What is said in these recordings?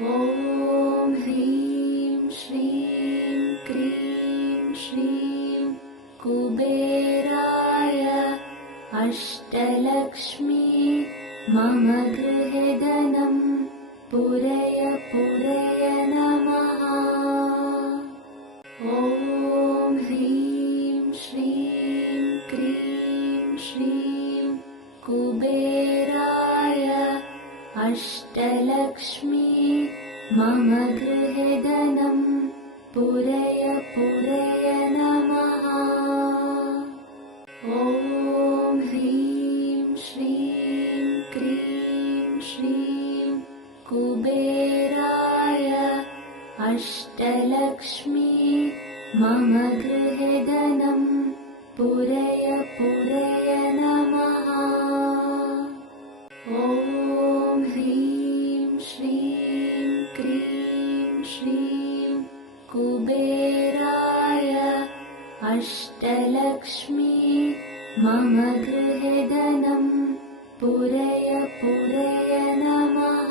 ॐ ह्रीं श्रीं क्रीं श्रीं कुबेराय अष्टलक्ष्मी मम गृहे धनं पूरय पूरय नमः। ॐ ह्रीं श्रीं क्रीं श्रीं कुबेराय अष्टलक्ष्मी मम गृहे धनं पूरय पूरय नमः। ॐ ह्रीं श्रीं क्रीं श्रीं कुबेराय अष्टलक्ष्मी मम गृहे धनं पूरय पूरय नमः। ॐ ह्रीं श्रीं क्रीं श्रीं कुबेराय अष्टलक्ष्मी मम गृहे धनं पूरय पूरय नमः।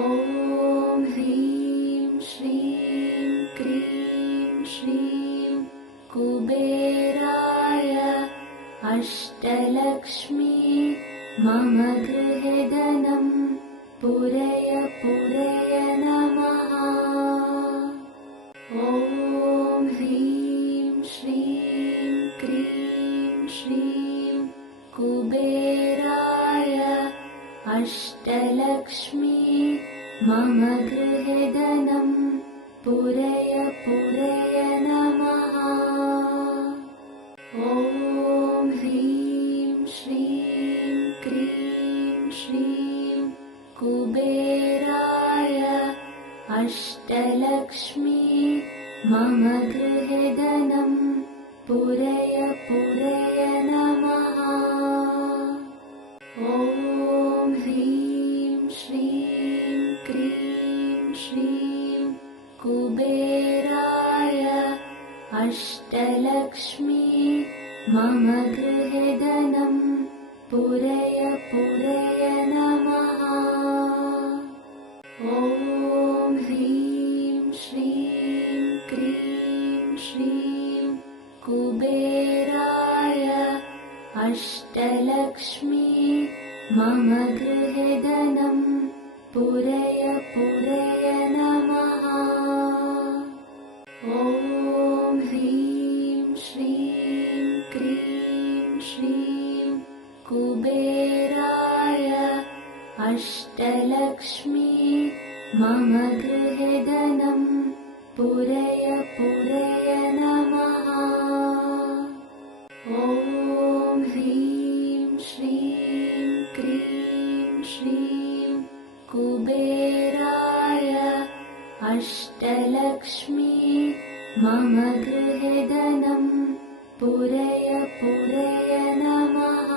ॐ ह्रीं श्रीं क्रीं श्रीं कुबेराय अष्टलक्ष्मी मम गृहे धनं पूरय पूरय नमः। ॐ ह्रीं श्रीं क्रीं श्रीं कुबेराय अष्टलक्ष्मी मम गृहे धनं पूरय पूरय नमः। ॐ ह्रीं श्रीं क्रीं श्रीं कुबेराय अष्टलक्ष्मी मम गृहे धनं पूरय पूरय नमः। ॐ ह्रीं श्रीं क्रीं श्रीं कुबेराय अष्टलक्ष्मी मम गृहे धनं पूरय पूरय नमः। ॐ ह्रीं श्रीं क्रीं श्रीं कुबेराय अष्टलक्ष्मी मम गृहे धनं पूरय पूरय नमः। ॐ ह्रीं श्रीं क्रीं श्रीं कुबेराय अष्टलक्ष्मी मम गृहे धनं पूरय पूरय नमः। ॐ ह्रीं श्रीं क्रीं श्रीं कुबेराय अष्टलक्ष्मी मम गृहे धनं पूरय पूरय नमः।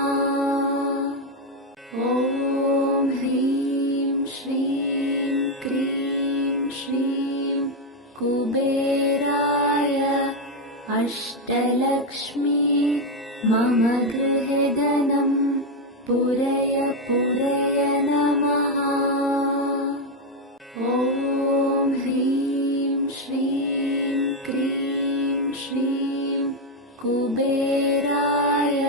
ॐ ह्रीं श्रीं क्रीं श्रीं कुबेराय अष्टलक्ष्मी मम गृहे धनं पूरय पूरय नमः। ॐ ह्रीं श्रीं क्रीं श्रीं कुबेराय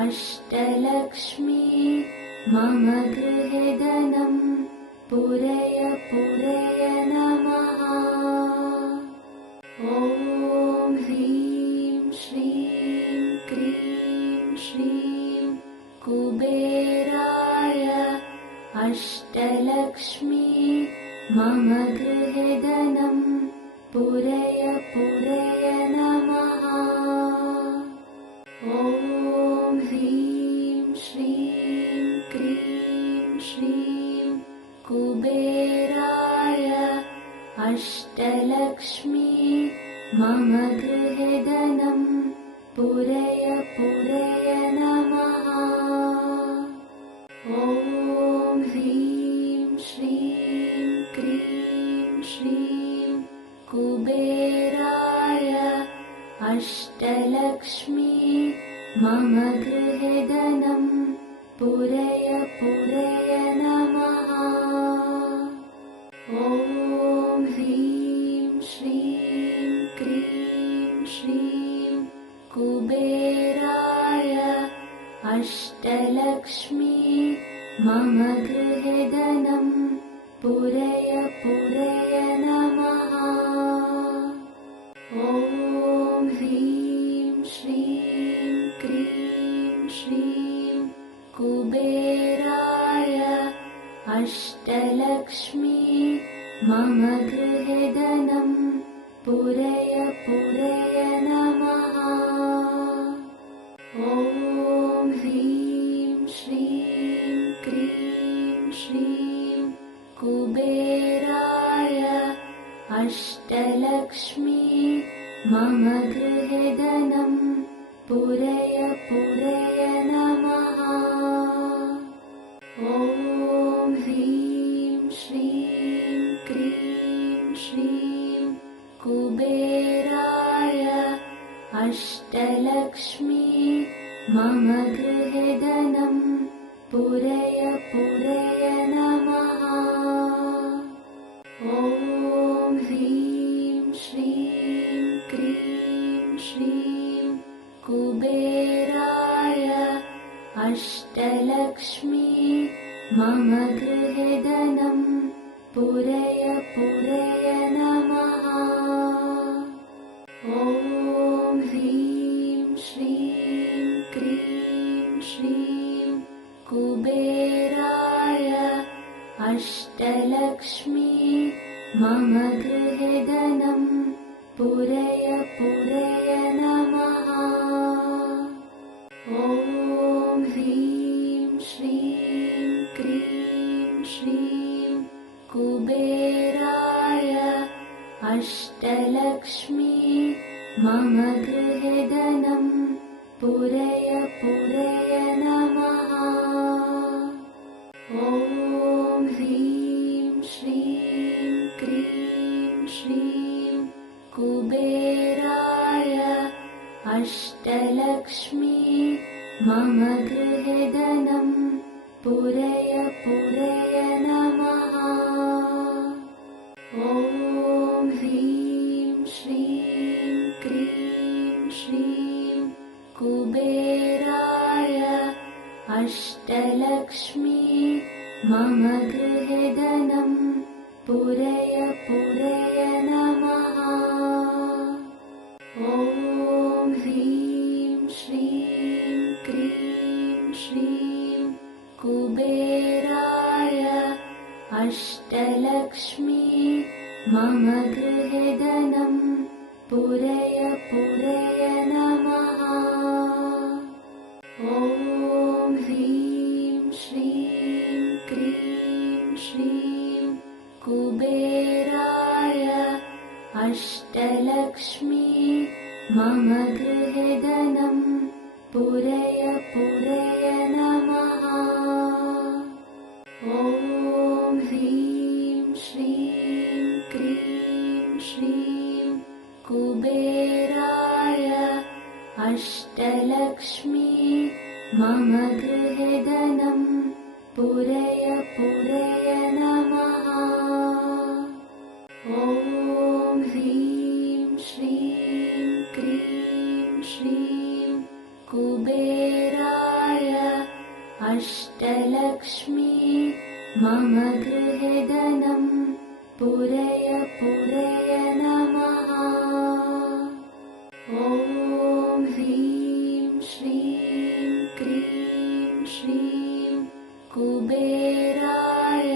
अष्टलक्ष्मी मम गृहे धनं पूरय पूरय नमः। ॐ ह्रीं श्रीं क्रीं श्रीं कुबेराय अष्टलक्ष्मी मम गृहे धनं पूरय पूरय नमः। ॐ ह्रीं श्रीं क्रीं श्रीं कुबेराय अष्टलक्ष्मी मम गृहे धनं पूरय पूरय नमः। ॐ ह्रीं श्रीं क्रीं श्रीं कुबेराय अष्टलक्ष्मी मम गृहे धनं पूरय पूरय नमः। मम गृहे धनं पूरय पूरय नमः। ॐ ह्रीं श्रीं क्रीं श्रीं कुबेराय अष्टलक्ष्मी मम गृहे धनं पूरय पूरय नमः। ॐ ह्रीं श्रीं क्रीं श्रीं कुबेराय अष्टलक्ष्मी मम गृहे धनं पूरय पूरय नमः। ॐ ह्रीं श्रीं क्रीं श्रीं कुबेराय अष्टलक्ष्मी मम गृहे धनं पूरय पूरय नमः। ॐ ह्रीं श्रीं क्रीं श्रीं कुबेराय अष्टलक्ष्मी मम गृहे धनं पूरय पूरय नमः। ॐ ह्रीं श्रीं क्रीं श्रीं कुबेराय अष्टलक्ष्मी मम गृहे धनं पूरय पूरय नमः। ॐ ह्रीं श्रीं क्रीं श्रीं कुबेराय अष्टलक्ष्मी मम गृहे धनं पूरय पूरय नमः। ॐ ह्रीं श्रीं क्रीं श्रीं कुबेराय अष्टलक्ष्मी मम गृहे धनं पूरय पूरय नमः। ॐ ह्रीं श्रीं क्रीं श्रीं कुबेराय अष्टलक्ष्मी मम गृहे धनं पूरय पूरय नमः। ॐ ह्रीं श्रीं क्रीं श्रीं कुबेराय अष्टलक्ष्मी मम गृहे धनं पूरय पूरय नमः। ॐ ह्रीं श्रीं क्रीं श्रीं कुबेराय अष्टलक्ष्मी मम गृहे धनं पूरय पूरय नमः। ॐ ह्रीं श्रीं क्रीं श्रीं कुबेराय अष्टलक्ष्मी मम गृहे धनं पूरय पूरय नमः। ॐ ह्रीं श्रीं क्रीं श्रीं कुबेराय अष्टलक्ष्मी मम गृहे धनं पूरय पूरय नमः। ॐ ह्रीं श्रीं क्रीं श्रीं कुबेराय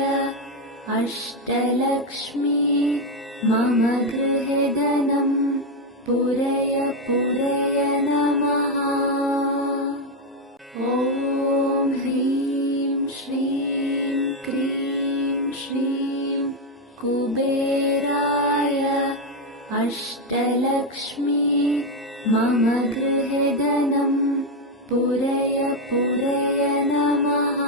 अष्टलक्ष्मी मम गृहे धनं पूरय पूरय नमः। ॐ ह्रीं श्रीं क्रीं श्रीं कुबेराय अष्टलक्ष्मी मम गृहे धनं पूरय पूरय नमः।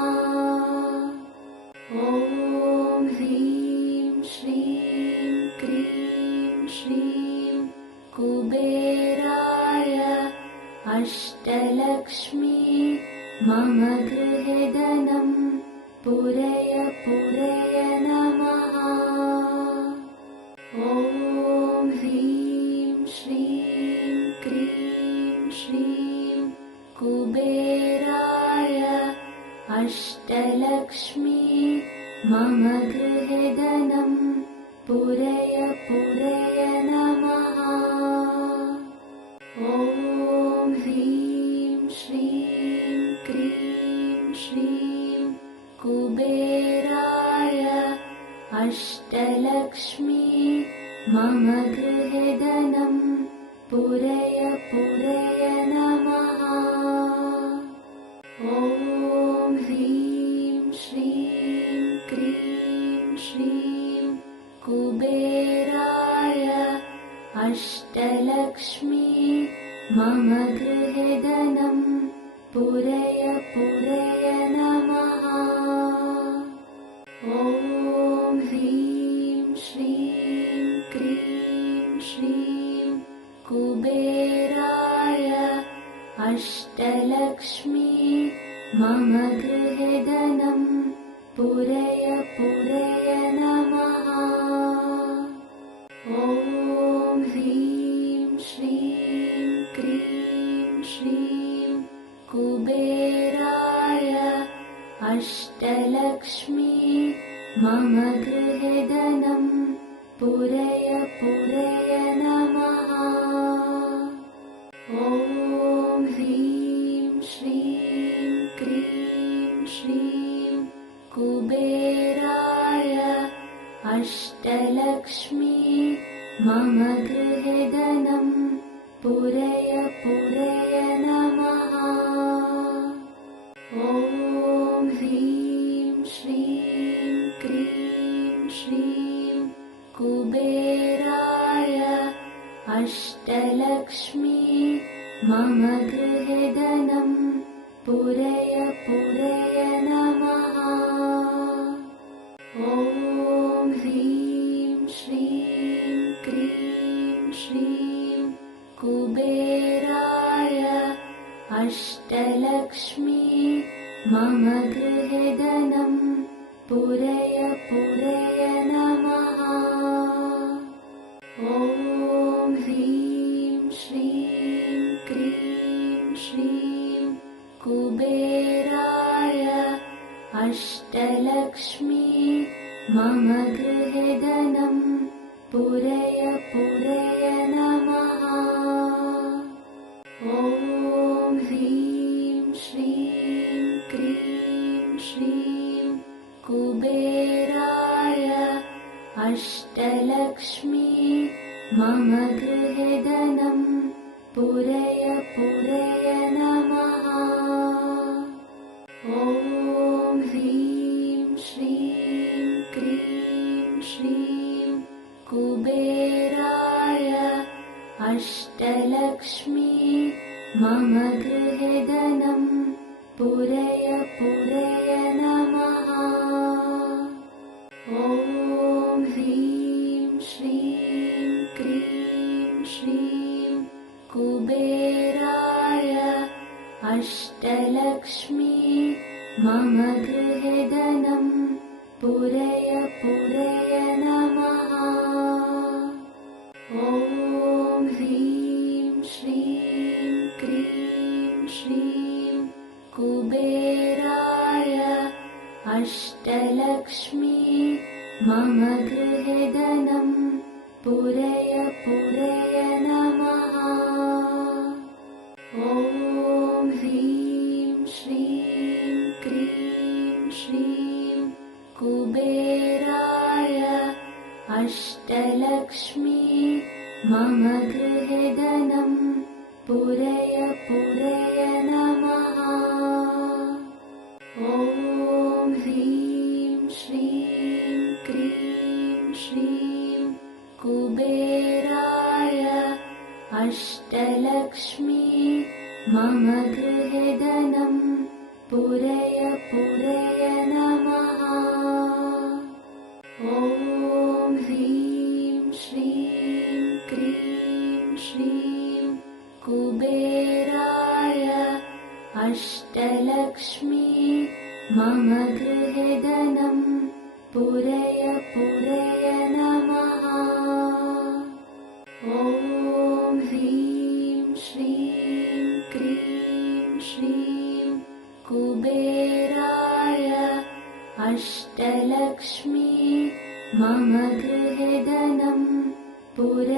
ॐ ह्रीं श्रीं क्रीं श्रीं कुबेराय अष्टलक्ष्मी मम गृहे धनं पूरय पूरय नमः। ॐ ह्रीं श्रीं क्रीं श्रीं कुबेराय अष्टलक्ष्मी मम गृहे धनं पूरय पूरय नमः। ॐ ह्रीं श्रीं क्रीं श्रीं कुबेराय अष्टलक्ष्मी मम गृहे धनं पूरय पूरय नमः। ॐ ह्रीं श्रीं क्रीं श्रीं कुबेराय अष्टलक्ष्मी मम गृहे धनं पूरय पूरय नमः। ॐ ह्रीं श्रीं क्रीं श्रीं कुबेराय अष्टलक्ष्मी मम गृहे धनं पूरय पूरय नमः। ॐ ह्रीं श्रीं क्रीं श्रीं कुबेराय अष्टलक्ष्मी मम गृहे धनं पूरय पूरय नमः। ॐ ह्रीं श्रीं क्रीं श्रीं कुबेराय अष्टलक्ष्मी मम गृहे धनं पूरय पूरय नमः। ॐ ह्रीं श्रीं क्रीं श्रीं कुबेराय अष्टलक्ष्मी मम गृहे धनं पूरय पूरय नमः। ॐ ह्रीं श्रीं क्रीं श्रीं कुबेराय अष्टलक्ष्मी मम गृहे धनं पूरय पूरय नमः। ॐ ह्रीं श्रीं क्रीं श्रीं कुबेराय अष्टलक्ष्मी मम गृहे धनं पूरय पूरय नमः। ॐ ह्रीं श्रीं क्रीं श्रीं कुबेराय अष्टलक्ष्मी मम गृहे धनं पूरय पूरय नमः। ॐ ह्रीं श्रीं क्रीं श्रीं कुबेराय अष्टलक्ष्मी मम गृहे धनं पूरय पूरय नमः। ॐ ह्रीं श्रीं क्रीं श्रीं कुबेराय अष्टलक्ष्मी मम गृहे धनं पूरय पूरय नमः। ॐ ह्रीं श्रीं क्रीं श्रीं कुबेराय अष्टलक्ष्मी मम गृहे धनं पूरय पूरय नमः। ॐ ह्रीं श्रीं क्रीं श्रीं कुबेराय अष्टलक्ष्मी मम गृहे धनं पूरय पूरय नमः। ॐ ह्रीं श्रीं क्रीं श्रीं कुबेराय अष्टलक्ष्मी मम गृहे धनं पूरय पूरय नमः। ॐ ह्रीं श्रीं क्रीं श्रीं कुबेराय अष्टलक्ष्मी मम गृहे धनं पूरय पूरय नमः। ॐ ह्रीं श्रीं क्रीं श्रीं कुबेराय अष्टलक्ष्मी मम गृहे धनं पुरय